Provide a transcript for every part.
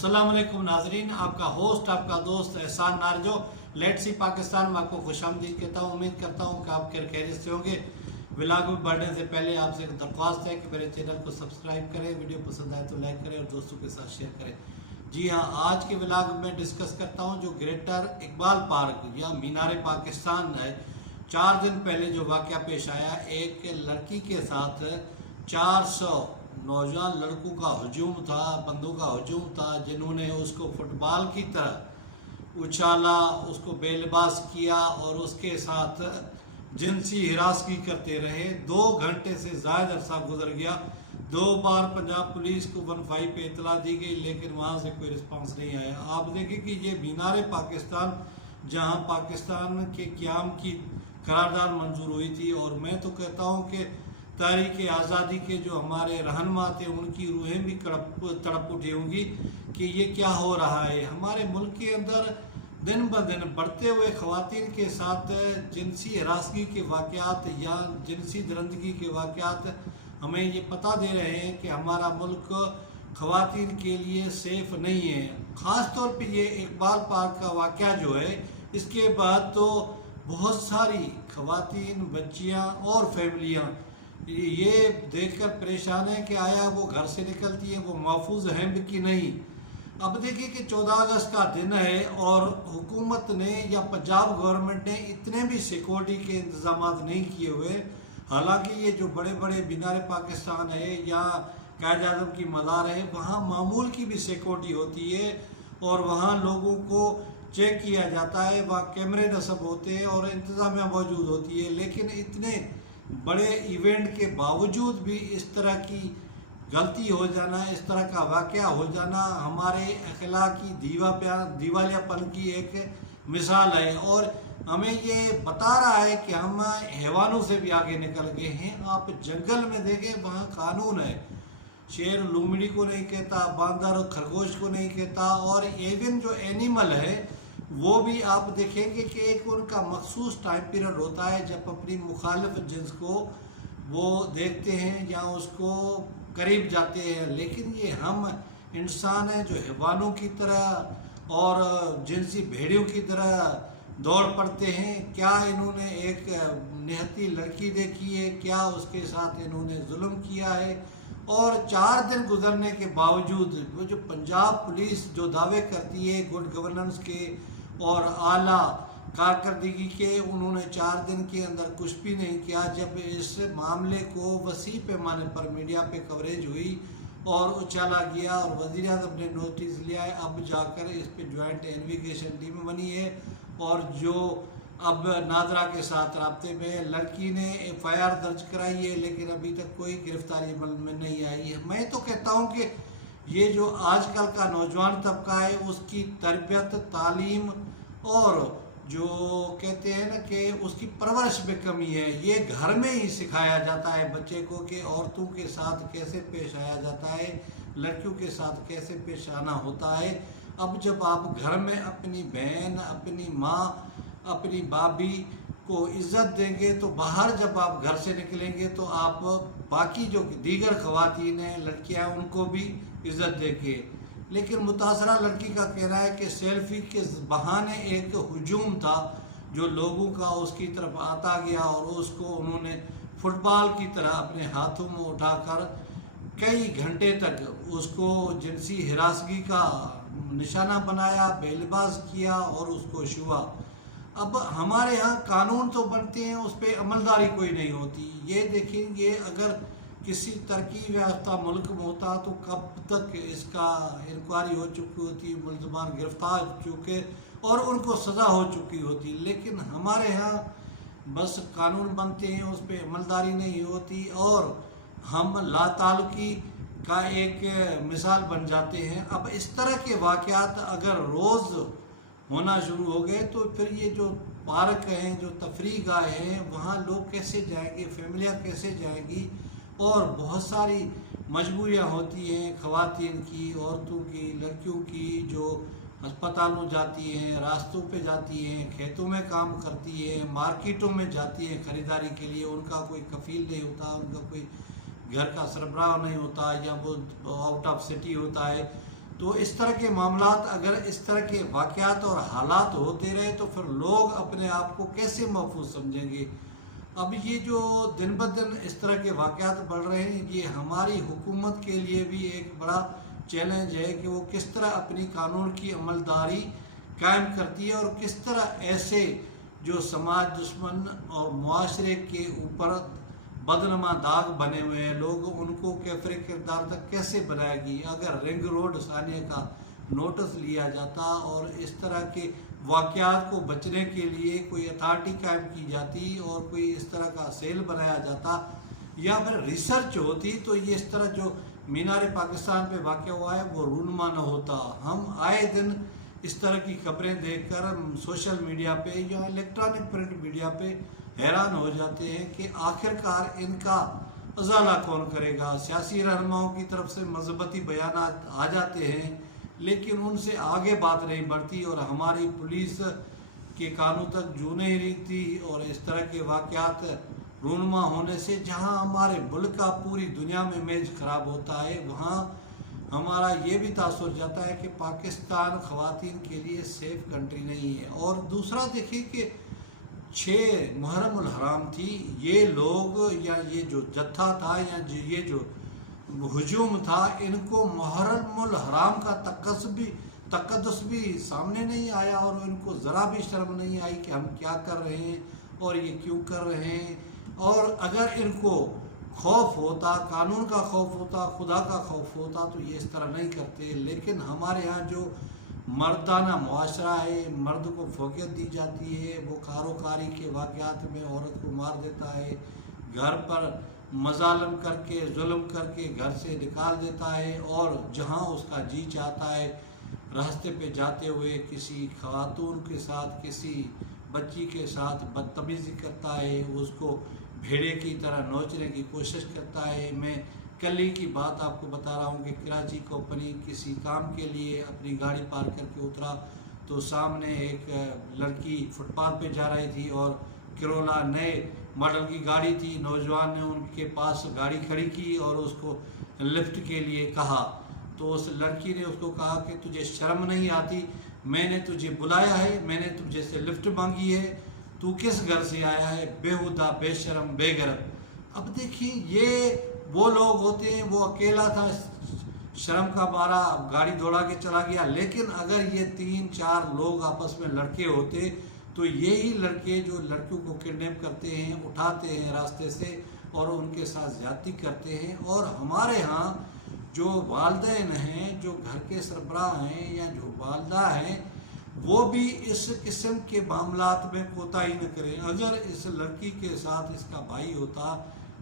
अस्सलाम वालेकुम नाजरीन, आपका होस्ट आपका दोस्त एहसान नारजो लेट्स सी पाकिस्तान में आपको खुशामदीद कहता हूँ। उम्मीद करता हूँ कि आप खैरियत से होंगे। व्लॉग में बढ़ने से पहले आपसे एक दरख्वास्त है कि मेरे चैनल को सब्सक्राइब करें, वीडियो पसंद आए तो लाइक करें और दोस्तों के साथ शेयर करें। जी हाँ, आज के व्लॉग में डिस्कस करता हूँ जो ग्रेटर इकबाल पार्क या मीनार पाकिस्तान है। 4 दिन पहले जो वाक़या पेश आया, एक लड़की के साथ 400 नौजवान लड़कों का हजूम था, बंदों का हजूम था, जिन्होंने उसको फुटबॉल की तरह उछाला, उसको बेलिबास किया और उसके साथ जिनसी हिरासगी करते रहे। 2 घंटे से ज़्यादा अरसा गुजर गया। 2 बार पंजाब पुलिस को 15 पे इतला दी गई, लेकिन वहाँ से कोई रिस्पांस नहीं आया। आप देखें कि ये मीनार पाकिस्तान, जहाँ पाकिस्तान के क़याम की करारदाद मंजूर हुई थी, और मैं तो कहता हूँ कि तारीख़ आज़ादी के जो हमारे रहनुमा थे उनकी रूहें भी तड़प उठी होंगी कि ये क्या हो रहा है। हमारे मुल्क के अंदर दिन ब दिन बढ़ते हुए ख़वातीन के साथ जिनसी हरासगी के वाक़यात या जिनसी दरंदगी के वाक़यात हमें ये पता दे रहे हैं कि हमारा मुल्क ख़वातीन के लिए सेफ़ नहीं है। ख़ास तौर पे ये इकबाल पार्क का वाक़या जो है, इसके बाद तो बहुत सारी ख़वातीन, बच्चियाँ और फैमिलियाँ ये देखकर परेशान है कि आया वो घर से निकलती हैं वो महफूज हैं कि नहीं। अब देखिए कि 14 अगस्त का दिन है और हुकूमत ने या पंजाब गवर्नमेंट ने इतने भी सिक्योरिटी के इंतजाम नहीं किए हुए। हालांकि ये जो बड़े बड़े मीनार पाकिस्तान है या कायद आज़म की मज़ार है, वहाँ मामूल की भी सिक्योरिटी होती है और वहाँ लोगों को चेक किया जाता है, वहाँ कैमरे नस्ब होते हैं और इंतज़ामिया मौजूद होती है। लेकिन इतने बड़े इवेंट के बावजूद भी इस तरह की गलती हो जाना, इस तरह का वाक़या हो जाना हमारे अखलाकी दिवालियापन की एक मिसाल है और हमें ये बता रहा है कि हम हैवानों से भी आगे निकल गए हैं। आप जंगल में देखें, वहाँ कानून है, शेर लूमड़ी को नहीं कहता, बांदर खरगोश को नहीं कहता, और इवन जो एनिमल है वो भी आप देखेंगे कि एक उनका मखसूस टाइम पीरियड होता है जब अपनी मुखालिफ जिन्स को वो देखते हैं या उसको करीब जाते हैं। लेकिन ये हम इंसान हैं जो हैवानों की तरह और जिनसी भेड़ियों की तरह दौड़ पड़ते हैं। क्या इन्होंने एक निहत्ती लड़की देखी है, क्या उसके साथ इन्होंने जुल्म किया है? और 4 दिन गुजरने के बावजूद वो जो पंजाब पुलिस जो दावे करती है गुड गवर्नेंस के और आला कारकर्दगी के, उन्होंने 4 दिन के अंदर कुछ भी नहीं किया। जब इस मामले को वसी पैमाने पर मीडिया पे कवरेज हुई और उछाला गया और वज़ीर आज़म ने नोटिस लिया है, अब जाकर इस पे जॉइंट इन्वेस्टिगेशन टीम बनी है और जो अब नादरा के साथ राब्ते में लड़की ने FIR दर्ज कराई है, लेकिन अभी तक कोई गिरफ्तारी अमल में नहीं आई है। मैं तो कहता हूँ कि ये जो आजकल का नौजवान तबका है उसकी तरबियत, तालीम और जो कहते हैं ना कि उसकी परवरिश में कमी है। ये घर में ही सिखाया जाता है बच्चे को कि औरतों के साथ कैसे पेश आया जाता है, लड़कियों के साथ कैसे पेश आना होता है। अब जब आप घर में अपनी बहन, अपनी माँ, अपनी भाभी को इज़्ज़त देंगे तो बाहर जब आप घर से निकलेंगे तो आप बाकी जो दीगर ख़वातीन हैं, लड़कियाँ, उनको भी इज़्ज़त देंगे। लेकिन मुतासरा लड़की का कहना है कि सेल्फी के बहाने एक हुजूम था जो लोगों का उसकी तरफ आता गया और उसको उन्होंने फुटबॉल की तरह अपने हाथों में उठाकर कई घंटे तक उसको जिनसी हिरासगी का निशाना बनाया, बेलिबास किया और उसको छुआ। अब हमारे यहाँ कानून तो बनते हैं, उस पर अमलदारी कोई नहीं होती। ये देखेंगे अगर किसी तरक्की याफ्ता मुल्क में होता तो कब तक इसका इंक्वायरी हो चुकी होती, मुलजमान गिरफ्तार हो चुके और उनको सज़ा हो चुकी होती। लेकिन हमारे यहाँ बस कानून बनते हैं, उस पर अमलदारी नहीं होती और हम लाताल्लुकी का एक मिसाल बन जाते हैं। अब इस तरह के वाक़यात अगर रोज़ होना शुरू हो गए तो फिर ये जो पार्क हैं, जो तफरीह गाह हैं, वहाँ लोग कैसे जाएंगे, फैमिलियाँ कैसे जाएंगी? और बहुत सारी मजबूरियाँ होती हैं ख़वातीन की, औरतों की, लड़कियों की, जो अस्पतालों जाती हैं, रास्तों पे जाती हैं, खेतों में काम करती हैं, मार्केटों में जाती हैं ख़रीदारी के लिए। उनका कोई कफ़ील नहीं होता, उनका कोई घर का सरबराह नहीं होता या वो आउट ऑफ सिटी होता है। तो इस तरह के मामलात, अगर इस तरह के वाक़यात और हालात होते रहे तो फिर लोग अपने आप को कैसे महफूज समझेंगे। अब ये जो दिन ब दिन इस तरह के वाक़यात बढ़ रहे हैं, ये हमारी हुकूमत के लिए भी एक बड़ा चैलेंज है कि वो किस तरह अपनी कानून की अमलदारी कायम करती है और किस तरह ऐसे जो समाज दुश्मन और मुआशरे के ऊपर बदनमा दाग बने हुए हैं लोग, उनको कैफरे किरदार तक कैसे बनाएगी। अगर रिंग रोड सानिया का नोटिस लिया जाता और इस तरह के वाक़यात को बचने के लिए कोई अथॉरिटी कायम की जाती और कोई इस तरह का सेल बनाया जाता या फिर रिसर्च होती, तो ये इस तरह जो मीनार पाकिस्तान पे वाक़या हुआ है वो रूनमा न होता। हम आए दिन इस तरह की खबरें देखकर सोशल मीडिया पे या इलेक्ट्रॉनिक प्रिंट मीडिया पे हैरान हो जाते हैं कि आखिरकार इनका अजाला कौन करेगा। सियासी रहनुमाओं की तरफ से मजहबती बयानात आ जाते हैं लेकिन उनसे आगे बात नहीं बढ़ती और हमारी पुलिस के कानों तक जू नहीं रखती। और इस तरह के वाक़यात रूनुमा होने से जहां हमारे मुल्क का पूरी दुनिया में इमेज ख़राब होता है, वहां हमारा ये भी तासुर जाता है कि पाकिस्तान ख़वातीन के लिए सेफ़ कंट्री नहीं है। और दूसरा देखिए कि 6 मुहर्रम हराम थी, ये लोग या ये जो जत्था था या ये जो हुजूम था, इनको मुहर्रम हराम का तकद्दुस भी सामने नहीं आया और इनको ज़रा भी शर्म नहीं आई कि हम क्या कर रहे हैं और ये क्यों कर रहे हैं। और अगर इनको खौफ होता, कानून का खौफ होता, खुदा का खौफ होता, तो ये इस तरह नहीं करते। लेकिन हमारे यहाँ जो मर्दाना मुआशरा है, मर्द को फोकियत दी जाती है, वो कारोकारी के वाक़यात में औरत को मार देता है, घर पर मजालम करके जुल्म करके घर से निकाल देता है और जहाँ उसका जी चाहता है रास्ते पे जाते हुए किसी खातून के साथ, किसी बच्ची के साथ बदतमीज़ी करता है, उसको भेड़े की तरह नोचने की कोशिश करता है। मैं कल ही की बात आपको बता रहा हूँ कि कराची को अपनी किसी काम के लिए अपनी गाड़ी पार्क करके उतरा तो सामने एक लड़की फुटपाथ पे जा रही थी और किरोला नए मॉडल की गाड़ी थी। नौजवान ने उनके पास गाड़ी खड़ी की और उसको लिफ्ट के लिए कहा, तो उस लड़की ने उसको कहा कि तुझे शर्म नहीं आती, मैंने तुझे बुलाया है, मैंने तुझे से लिफ्ट मांगी है, तू किस घर से आया है, बेहुदा बेशरम बेगैरत। अब देखिए ये वो लोग होते हैं, वो अकेला था, शर्म का मारा गाड़ी दौड़ा के चला गया। लेकिन अगर ये 3-4 लोग आपस में लड़के होते तो यही लड़के जो लड़कियों को किडनैप करते हैं, उठाते हैं रास्ते से और उनके साथ ज्यादती करते हैं। और हमारे यहाँ जो वालिदैन हैं, जो घर के सरबराह हैं या जो वालदा हैं, वो भी इस किस्म के मामलात में कोताही न करें। अगर इस लड़की के साथ इसका भाई होता,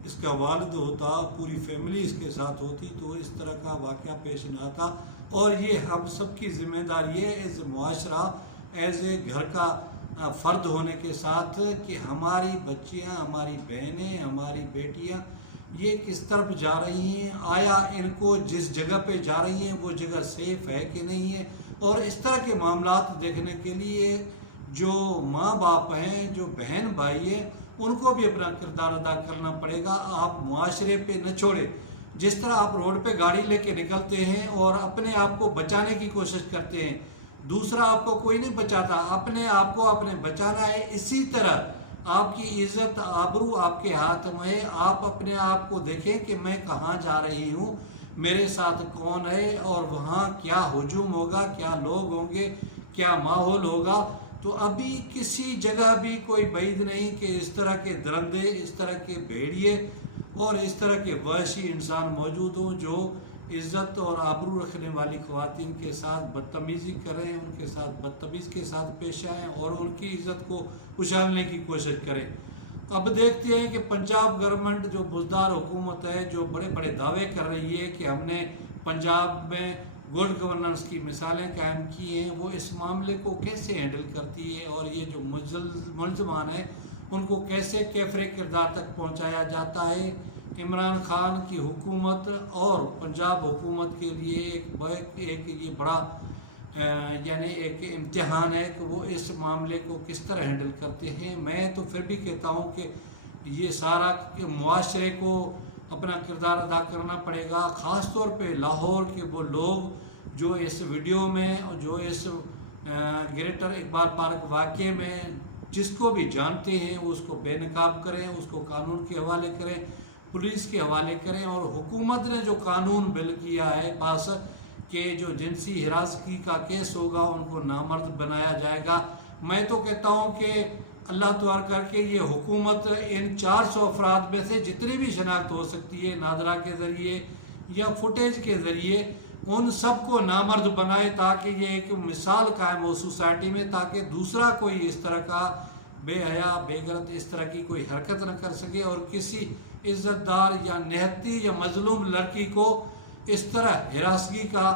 इसका वालिद होता, पूरी फैमिली इसके साथ होती तो इस तरह का वाक़या पेश न आता। और ये हम सब की जिम्मेदारी है एज ए मुआशरा, एज ए घर का फ़र्द होने के साथ कि हमारी बच्चियां, हमारी बहनें, हमारी बेटियां ये किस तरफ जा रही हैं, आया इनको जिस जगह पे जा रही हैं वो जगह सेफ़ है कि नहीं है। और इस तरह के मामलात देखने के लिए जो माँ बाप हैं, जो बहन भाई हैं, उनको भी अपना किरदार अदा करना पड़ेगा। आप मुआशरे पे न छोड़े। जिस तरह आप रोड पे गाड़ी लेके निकलते हैं और अपने आप को बचाने की कोशिश करते हैं, दूसरा आपको कोई नहीं बचाता, अपने आप को आपने बचाना है। इसी तरह आपकी इज्जत आबरू आपके हाथ में है। आप अपने आप को देखें कि मैं कहाँ जा रही हूँ, मेरे साथ कौन है और वहाँ क्या हुजूम होगा, क्या लोग होंगे, क्या माहौल होगा। तो अभी किसी जगह भी कोई बैद नहीं कि इस तरह के दरंदे, इस तरह के भेड़िए और इस तरह के वहशी इंसान मौजूद हों जो इज़्ज़त और आबरू रखने वाली ख़वातीन के साथ बदतमीज़ी करें, उनके साथ बदतमीज़ के साथ पेश आएँ और उनकी इज़्ज़त को उछालने की कोशिश करें। अब देखते हैं कि पंजाब गवर्नमेंट जो बुज़दार हुकूमत है, जो बड़े बड़े दावे कर रही है कि हमने पंजाब में गुड गवर्नेंस की मिसालें कायम की हैं, वो इस मामले को कैसे हैंडल करती है और ये जो मुलज़मान हैं उनको कैसे कैफरे किरदार तक पहुँचाया जाता है। इमरान खान की हुकूमत और पंजाब हुकूमत के लिए एक ये बड़ा यानी एक इम्तिहान है कि वो इस मामले को किस तरह हैंडल करते हैं। मैं तो फिर भी कहता हूँ कि ये सारा मुआशरे को अपना किरदार अदा करना पड़ेगा, ख़ास तौर पे लाहौर के वो लोग जो इस वीडियो में और जो इस ग्रेटर इकबाल पार्क वाक़े में जिसको भी जानते हैं उसको बेनकाब करें, उसको कानून के हवाले करें, पुलिस के हवाले करें। और हुकूमत ने जो कानून बिल किया है पास कि जो जिनसी हिरासती का केस होगा उनको नामर्द बनाया जाएगा, मैं तो कहता हूँ कि अल्लाह तबार करके ये हुकूमत इन 400 अफराद में से जितनी भी शनाख्त हो सकती है नादरा के ज़रिए या फुटेज के ज़रिए उन सबको नामर्द बनाए, ताकि ये एक मिसाल कायम हो सोसाइटी में, ताकि दूसरा कोई इस तरह का बेहया बेगरत इस तरह की कोई हरकत न कर सके और किसी इज्जतदार या निहत्ती या मजलूम लड़की को इस तरह हिरासगी का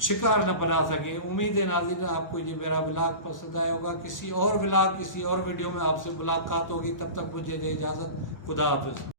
शिकार न बना सके। उम्मीद है नाज़रीन आपको ये मेरा व्लॉग पसंद आया होगा। किसी और व्लॉग किसी और वीडियो में आपसे मुलाकात होगी, तब तक मुझे दे इजाज़त। खुदा हाफिज़।